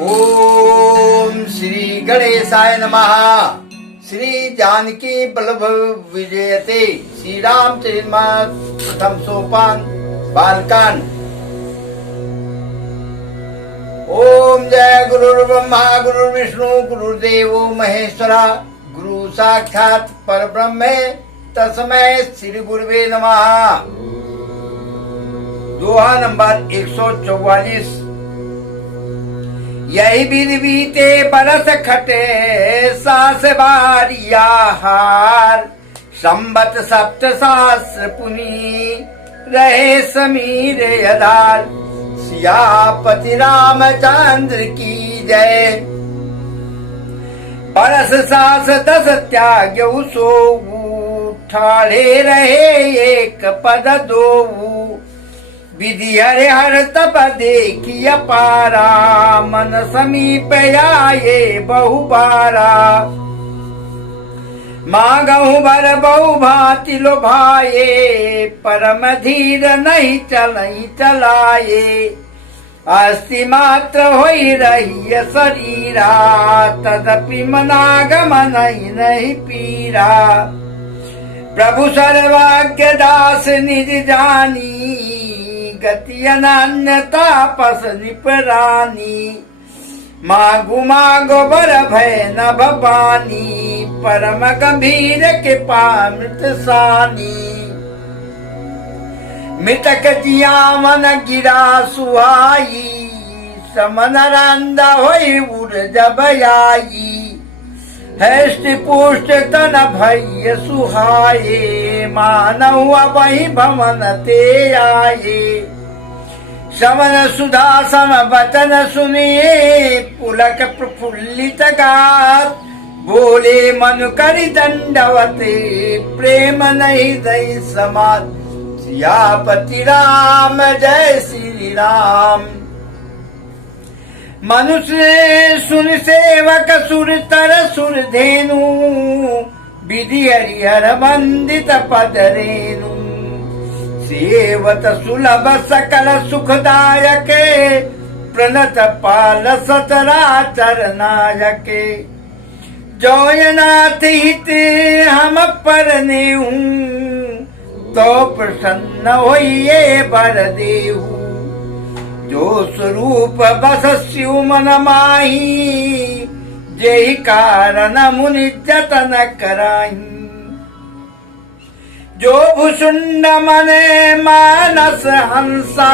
ओम श्री गणेशाय नमः। श्री जानकी बल्लभ विजयते। श्री रामचरितमानस प्रथम सोपान बालकांड। ओम जय गुरुर्ब्रह्मा गुरुर्विष्णु गुरुर्देवो महेश्वरा गुरु साक्षात परब्रह्म तस्मै श्री गुरुवे नमः। दोहा नंबर 144। यही बिन बीते बरस खटे सास बारिया हार। संबत सप्त सहस्र पुनि रहे समीर यदार। सियापति रामचंद्र की जय। बरस सास दस त्याग्यौ सोऊ। ठाड़े रहे एक पद दोऊ। विधि हरे हर तप देखिय पारा। मन समीप आये बहुबारा। मांगहु बर बहु भांति लो भाये। परम धीर नहीं चलई चलाये। अस्ति मात्र होई रही शरीरा। तदपि मनागम नहीं पीरा। प्रभु सर्वज्ञ दास निज जानी। गति अनन्यता पस निपरानी। मागु मागो बर भय न भवानी। परम गंभीर के पामृत सानी। मृतक जिया मन गिरा सुहाई। समन रंद होई उड़ जब आई। हृष्ट पुष्ट तन भय सुहाये। मानव वही भवन ते आये। श्रवण सुधासन वचन सुनिए। पुलक प्रफुल्लित गात। बोले मन करि दंडवते। प्रेम नहीं दई समात। सियापति राम जय श्री राम। मनुष्य सुन सेवक सुर तर सुर धेनु। विधि हरिहर वंदित पद रेनु। सेवत सुलभ सकल सुखदायक। प्रणत पाल सतरा चरनायक। जौयनाथ हित हम परने हूँ। तो प्रसन्न होइए बर देहू। जो स्वरूप बस शिव मन माही। जेहि कारण मुनि जतन कराही। जो भुषुंड मन मानस हंसा।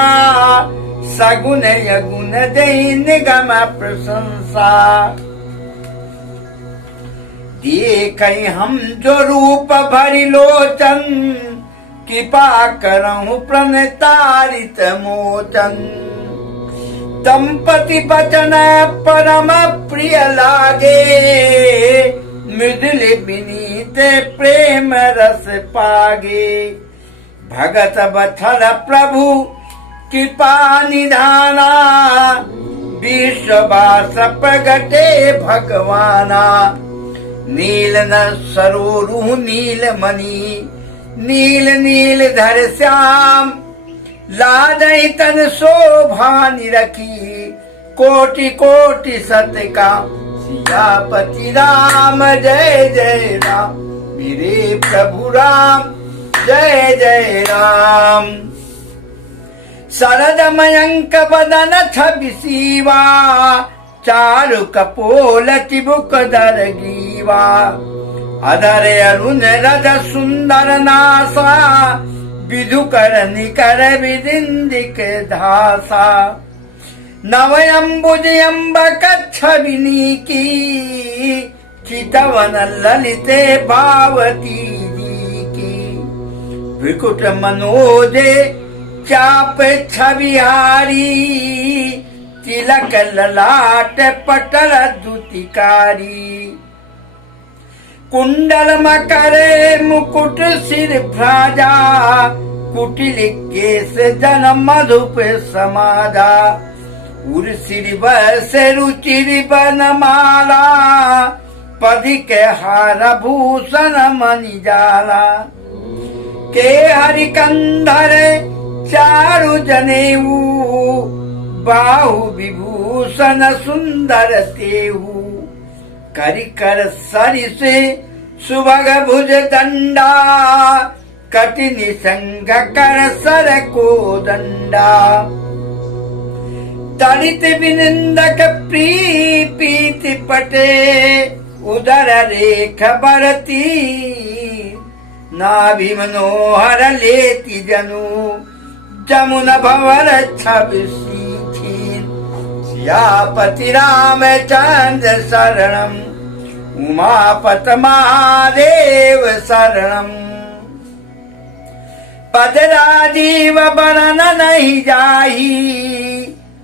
सगुन यगुन देहि निगम प्रशंसा। देखै हम जो रूप भरि लोचन। कृपा करहु प्रणतारित मोचन। दंपति बचन परम प्रिय लागे। मृदुल विनीत प्रेम रस पागे। भगत बथर प्रभु कृपा निधाना। विश्ववास प्रगटे भगवाना। नील न सरोरु नील मणि। नील नील धर श्याम। लादई तन शोभा निरखी। कोटि कोटि सत्य का। सियापति राम जय जय राम। मेरे प्रभु राम जय जय राम। शरद मयंक बदन छवि सीवा। चारु कपोल चिबुक दर गीवा। अधर अरुण रज सुंदर नासा। विधु कर निकर विदिंदिक धासा। नवयंबुज अम्बक छविनी की। चितवन ललिते भावती जी की। विकुट मनोजे चाप छविहारी। तिलक ललाट पटल दुतिकारी। कुंडल मकर मुकुट सिर भ्राजा। कुटिल केस जन मधुप समाजा। उर सिर बस रुचिर बनमाला। पदिक हार भूषण मणि जाला। के हरिकंधर चारु जनेऊ। बाहु विभूषण सुंदर तेहु, करिकर सरिसे सुभग भुज दंडा, कटि निसंग कर सर को दंडा। तड़ित विनिंदक प्रीति पटे, उदर रेख बरती, नाभि मनोहर लेति जनु, जमुन भंवर छबिसी छीन। सियापति रामचंद्र शरणम, उमापत महादेव शरणम। पद राजीव बरन नहीं जाही,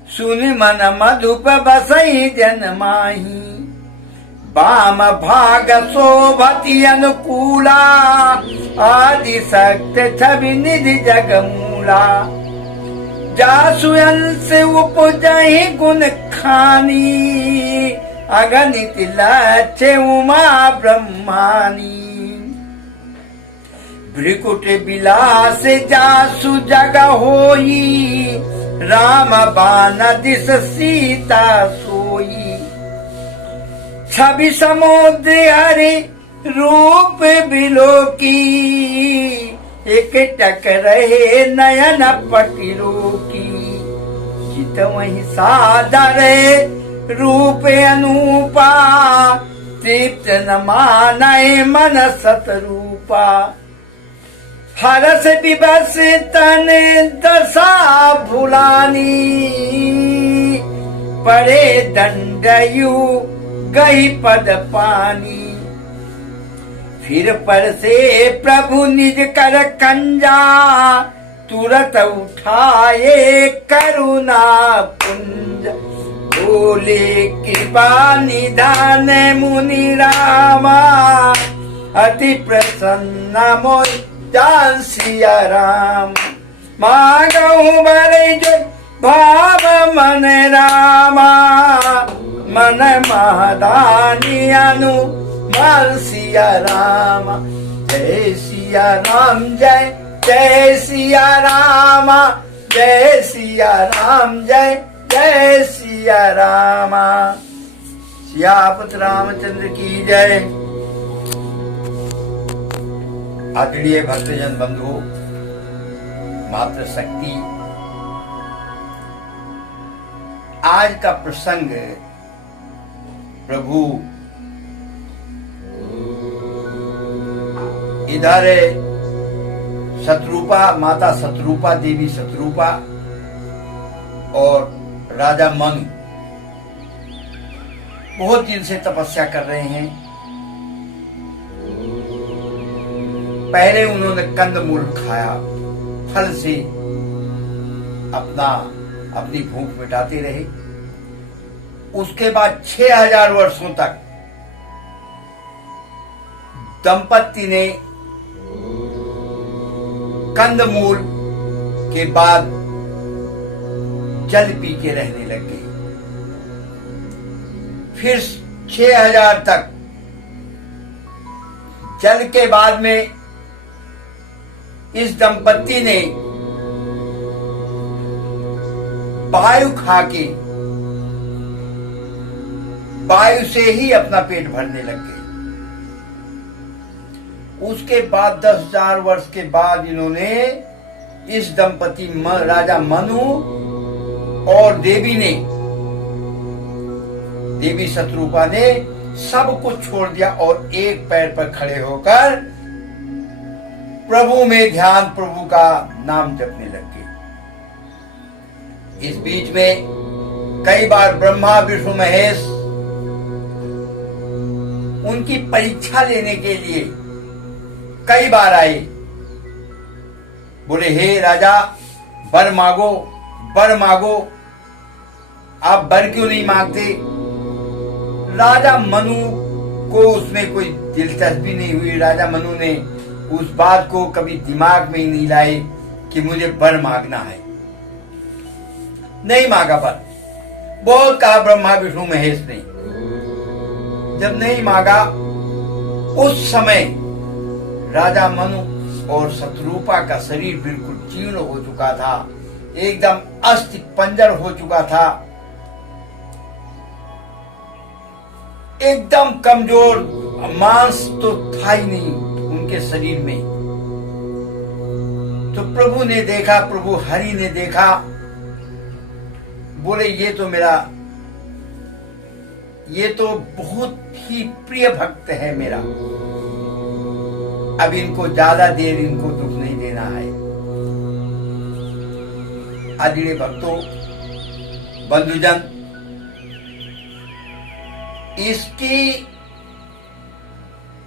सुन मन मधुप बसई जन माही। वाम भाग शोभति अनुकूला, आदि शक्ति छवि निधि जगमूला। जासु अंश उपजहि गुण खानी, अगणित लक्ष्य उमा ब्रह्मानी। भृकुट विलास जासु जग होई, राम बान दिस सीता सोई। छवि समुद्र हरि रूप बिलोकी, एक टक रहे नयन पटिरोकी। चित वही सादर रूप अनूपा, तृप्त न मानय मन सतरूपा। हरस विवश तन दशा भुलानी, पड़े दंडयु गई पद पानी। फिर पर से प्रभु निज कर कंजा, तुरत उठाए करुणा पुंज। बोले कृपा निधान मुनि रामा, अति प्रसन्न मोर जान सिया राम। मांगहु बर जो भाव मन रामा, मन महदानी अनु माल सिया राम। जय सिया राम, जय जय सिया राम, जय सिया राम, जय जय सिया राम। सियापति रामचंद्र की जय। आदरणीय भक्तजन बंधु, मातृशक्ति, आज का प्रसंग प्रभु इधर शत्रुपा, माता शत्रुपा, देवी शत्रुपा और राजा मनु बहुत दिन से तपस्या कर रहे हैं। पहले उन्होंने कंदमूल खाया, फल से अपनी भूख मिटाते रहे। उसके बाद 6000 वर्षों तक दंपति ने कंदमूल के बाद जल पी के रहने लग गए। फिर 6000 तक जल के बाद में इस दंपति ने वायु खाके, वायु से ही अपना पेट भरने लग गए। उसके बाद 10,000 वर्ष के बाद इन्होंने, इस दंपति राजा मनु और देवी शत्रुपा ने सब कुछ छोड़ दिया और एक पैर पर खड़े होकर प्रभु में ध्यान, प्रभु का नाम जपने लग गए। इस बीच में कई बार ब्रह्मा विष्णु महेश उनकी परीक्षा लेने के लिए कई बार आए। बोले, हे राजा, वर मांगो, वर मांगो। आप वर क्यों नहीं मांगते? राजा मनु को उसमें कोई दिलचस्पी नहीं हुई। राजा मनु ने उस बात को कभी दिमाग में ही नहीं लाए कि मुझे वर मांगना है। नहीं मांगा वर। बहुत कहा ब्रह्मा विष्णु महेश ने, जब नहीं मांगा उस समय राजा मनु और शत्रुपा का शरीर बिल्कुल जीर्ण हो चुका था। एकदम अस्थि पंजर हो चुका था, एकदम कमजोर, मांस तो था ही नहीं उनके शरीर में। तो प्रभु ने देखा, प्रभु हरि ने देखा, बोले ये तो बहुत ही प्रिय भक्त है मेरा, अब इनको ज्यादा देर इनको दुख नहीं देना है। आदरणीय भक्तों, बंधुजन, इसकी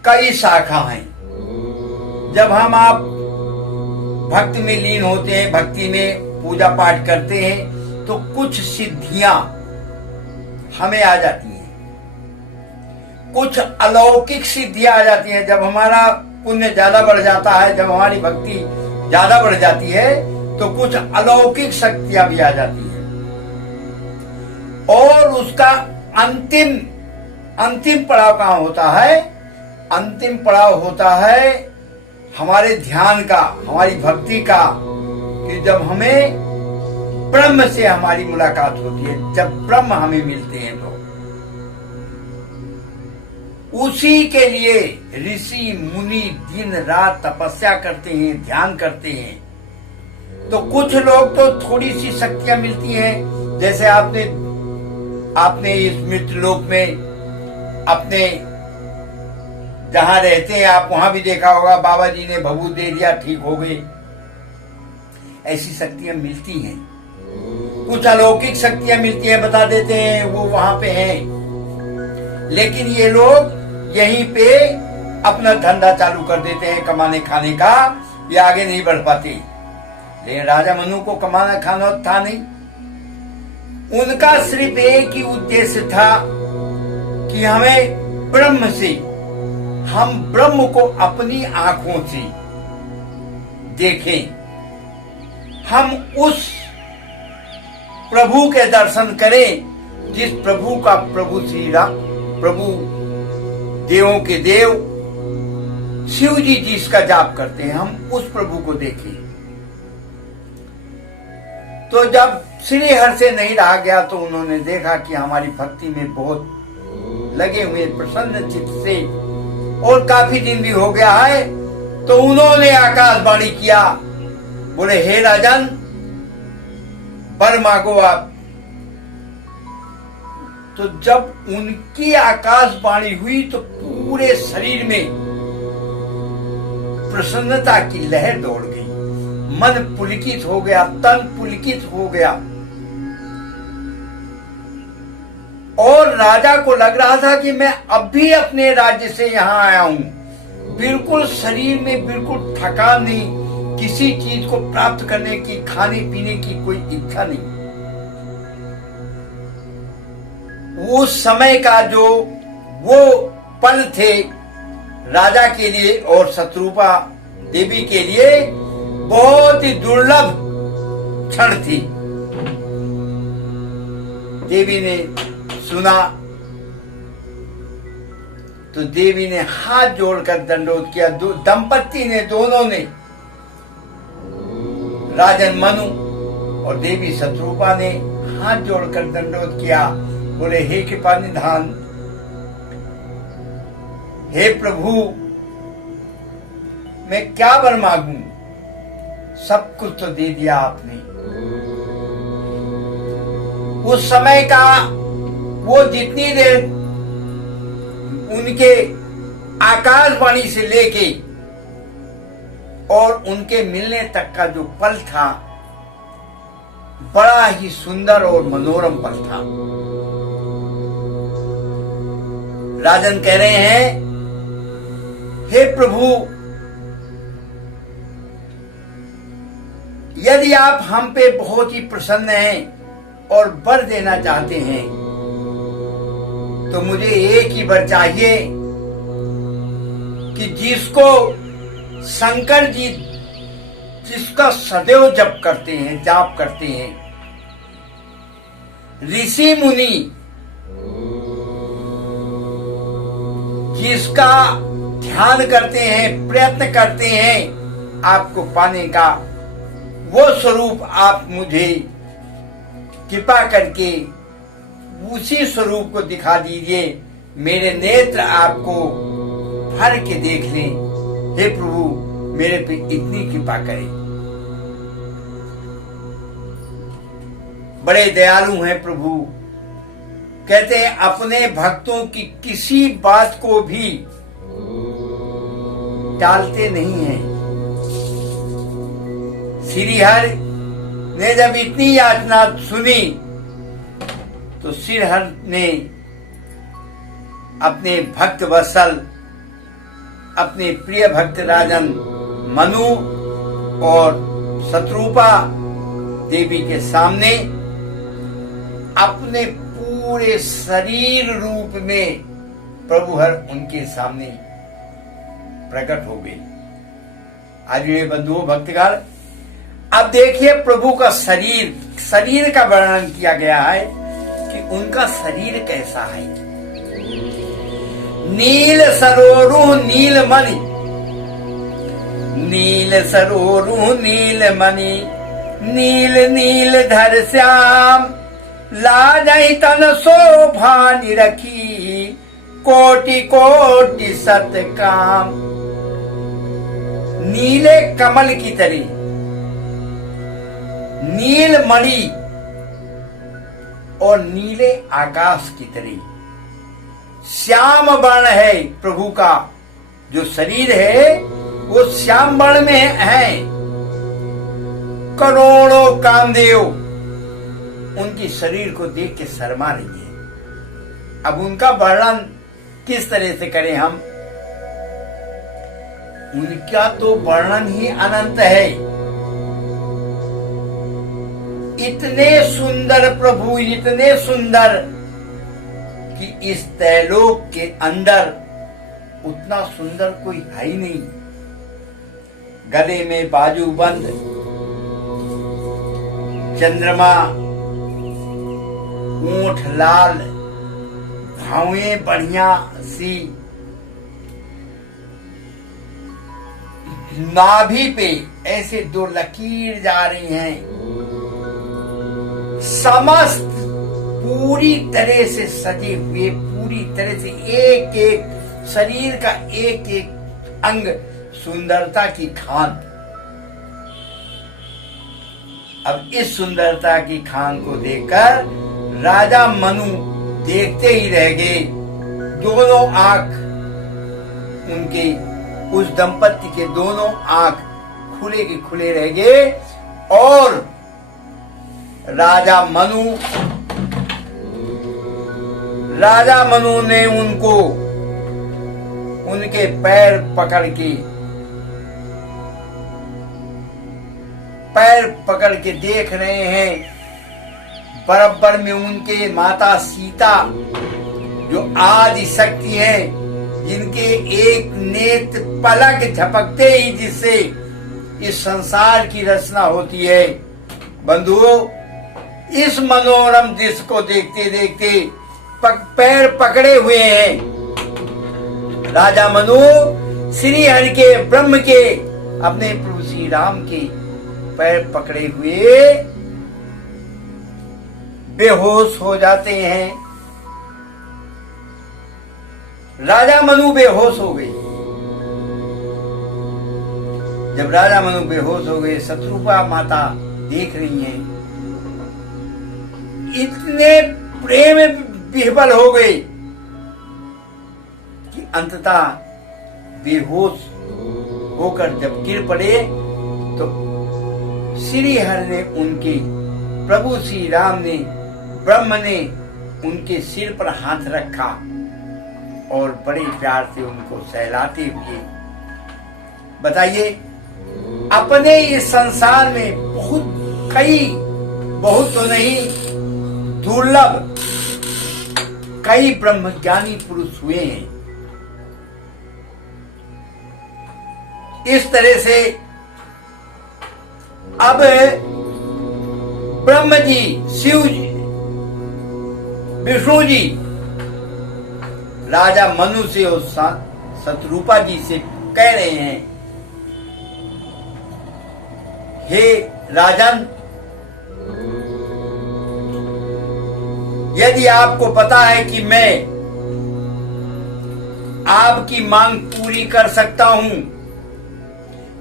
कई शाखा हैं। जब आप भक्ति में लीन होते हैं, भक्ति में पूजा पाठ करते हैं, तो कुछ सिद्धियां हमें आ जाती हैं, कुछ अलौकिक सिद्धियां आ जाती हैं। जब हमारा पुण्य ज्यादा बढ़ जाता है, जब हमारी भक्ति ज्यादा बढ़ जाती है, तो कुछ अलौकिक शक्तियां भी आ जाती हैं। और उसका अंतिम पड़ाव कहां होता है? अंतिम पड़ाव होता है हमारे ध्यान का, हमारी भक्ति का, कि जब हमें ब्रह्म से हमारी मुलाकात होती है, जब ब्रह्म हमें मिलते हैं, तो उसी के लिए ऋषि मुनि दिन रात तपस्या करते हैं, ध्यान करते हैं। तो कुछ लोग तो थोड़ी सी शक्तियां मिलती हैं, जैसे आपने इस मृत्यु लोक में अपने जहां रहते हैं आप वहां भी देखा होगा, बाबा जी ने भभूत दे दिया, ठीक हो गए। ऐसी शक्तियां मिलती हैं। कुछ अलौकिक शक्तियां मिलती हैं, बता देते हैं वो वहां पे हैं। लेकिन ये लोग यहीं पे अपना धंधा चालू कर देते हैं कमाने खाने का, ये आगे नहीं बढ़ पाते। लेकिन राजा मनु को कमाना खाना था नहीं, उनका सिर्फ एक ही उद्देश्य था कि हमें ब्रह्म से, हम ब्रह्म को अपनी आंखों से देखें, हम उस प्रभु के दर्शन करें जिस प्रभु का प्रभु श्री राम, प्रभु देवों के देव शिव जी जिसका जाप करते हैं, हम उस प्रभु को देखें। तो जब श्री हर से नहीं रहा गया, तो उन्होंने देखा कि हमारी भक्ति में बहुत लगे हुए, प्रसन्न चित्त से, और काफी दिन भी हो गया है। तो उन्होंने आकाशवाणी किया, बोले हे राजन, वर मांगो आप। तो जब उनकी आकाशवाणी हुई, तो पूरे शरीर में प्रसन्नता की लहर दौड़ गई, मन पुलकित हो गया, तन पुलकित हो गया। और राजा को लग रहा था कि मैं अब भी अपने राज्य से यहां आया हूं, बिल्कुल शरीर में बिल्कुल थकान नहीं, किसी चीज को प्राप्त करने की, खाने पीने की कोई इच्छा नहीं। उस समय का जो वो पल थे राजा के लिए और शत्रुपा देवी के लिए बहुत ही दुर्लभ क्षण थी। देवी ने सुना तो देवी ने हाथ जोड़कर दंडोत किया। दंपति ने, दोनों ने, राजन मनु और देवी शत्रुपा ने हाथ जोड़कर दंडोत किया। बोले हे कृपा निधान, हे प्रभु, मैं क्या वर मांगू, सब कुछ तो दे दिया आपने। उस समय का वो जितनी देर उनके आकाशवाणी से लेके और उनके मिलने तक का जो पल था, बड़ा ही सुंदर और मनोरम पल था। राजन कह रहे हैं, हे प्रभु, यदि आप हम पे बहुत ही प्रसन्न हैं और वर देना चाहते हैं, तो मुझे एक ही वर चाहिए कि जिसको शंकर जी, जिसका सदैव जप करते हैं, जाप करते हैं, ऋषि मुनि जिसका ध्यान करते हैं, प्रयत्न करते हैं आपको पाने का, वो स्वरूप आप मुझे कृपा करके उसी स्वरूप को दिखा दीजिए, मेरे नेत्र आपको भर के देख लें। हे प्रभु मेरे पे इतनी कृपा करें। बड़े दयालु हैं प्रभु। कहते हैं अपने भक्तों की किसी बात को भी टालते नहीं हैं। श्रीहरि ने जब इतनी याचना सुनी तो श्रीहरि ने अपने भक्त वत्सल, अपने प्रिय भक्त राजन मनु और शत्रुपा देवी के सामने अपने पूरे शरीर रूप में प्रभु हर उनके सामने प्रकट हो गए। आदरणीय बंधुओं भक्तगण, अब देखिए प्रभु का शरीर का वर्णन किया गया है कि उनका शरीर कैसा है। नील सरोरु नीलमणि, नील सरोरु नीलमणि, नील नील धर श्याम, लाजहि तन शोभा निरखी, कोटि कोटि सत काम। नीले कमल की तरह, नीलमणि और नीले आकाश की तरह श्याम वर्ण है प्रभु का। जो शरीर है वो श्याम वर्ण में है। करोड़ों कामदेव उनकी शरीर को देख के शर्मा रही है। अब उनका वर्णन किस तरह से करें हम? उनका तो वर्णन ही अनंत है। इतने सुंदर प्रभु, इतने सुंदर कि इस त्रैलोक के अंदर उतना सुंदर कोई है ही नहीं। गले में बाजूबंद, चंद्रमा, ऊंट लाल, भावें बढ़िया सी, नाभि पे ऐसे दो लकीर जा रही हैं। समस्त पूरी तरह से सजे हुए, पूरी तरह से एक एक शरीर का एक एक अंग सुंदरता की खान। अब इस सुंदरता की खान को देखकर राजा मनु देखते ही रह गए। दोनों आंख उनके, उस दंपति के दोनों आंख खुले के खुले रह गए और राजा मनु ने उनको उनके पैर पकड़ के देख रहे हैं। बराबर में उनके माता सीता जो आदि शक्ति हैं, जिनके एक नेत्र पलक झपकते ही जिससे इस संसार की रचना होती है। बंधुओं, इस मनोरम दृश्य को देखते देखते पैर पकड़े हुए हैं राजा मनु श्री हरि के, ब्रह्म के, अपने प्रभु श्री राम के पैर पकड़े हुए बेहोश हो जाते हैं। राजा मनु बेहोश हो गए। जब राजा मनु बेहोश हो गए, शत्रुपा माता देख रही हैं, इतने प्रेम विह्वल हो गए कि अंततः बेहोश होकर जब गिर पड़े तो श्री हरि ने उनके, प्रभु श्री राम ने, ब्रह्म ने उनके सिर पर हाथ रखा और बड़े प्यार से उनको सहलाते हुए, बताइए, अपने इस संसार में बहुत तो नहीं, दुर्लभ कई ब्रह्मज्ञानी पुरुष हुए हैं। इस तरह से अब ब्रह्म जी, शिव जी, विष्णु जी राजा मनु से और शत्रुपा जी से कह रहे हैं, हे राजन, यदि आपको पता है कि मैं आपकी मांग पूरी कर सकता हूं,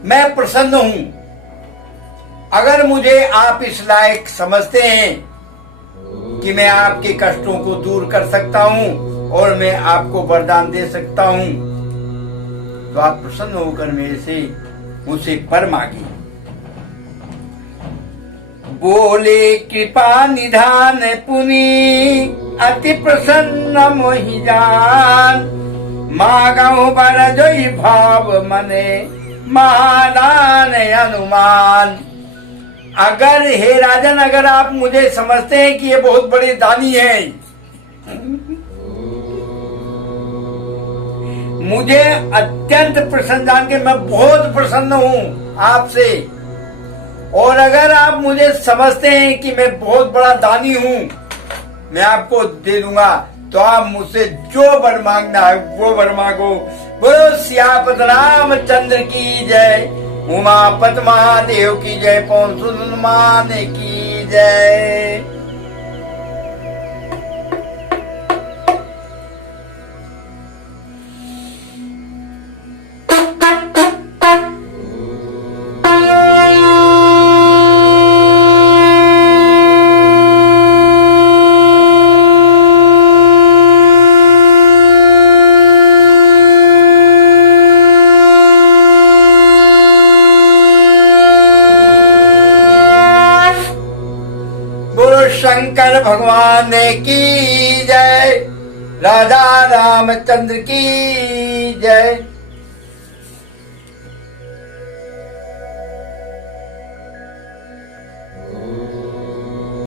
मैं प्रसन्न हूं। अगर मुझे आप इस लायक समझते हैं कि मैं आपके कष्टों को दूर कर सकता हूं और मैं आपको वरदान दे सकता हूं, तो आप प्रसन्न होकर मुझसे वर मांगिए। बोले कृपा निधान पुनि अति प्रसन्न मोहि जान, मांगहु वर जोई भाव मने महादान अनुमान। अगर हे राजन, अगर आप मुझे समझते हैं कि ये बहुत बड़े दानी हैं, मुझे अत्यंत प्रसन्न जान के मैं बहुत प्रसन्न हूं आपसे, और अगर आप मुझे समझते हैं कि मैं बहुत बड़ा दानी हूं, मैं आपको दे दूंगा, तो आप मुझसे जो वर मांगना है वो वर मांगो। बोलो सियापत रामचंद्र की जय, उमापत महादेव की जय, पवन सुत हनुमान की जय। शंकर भगवान की जय, राजा रामचंद्र की जय।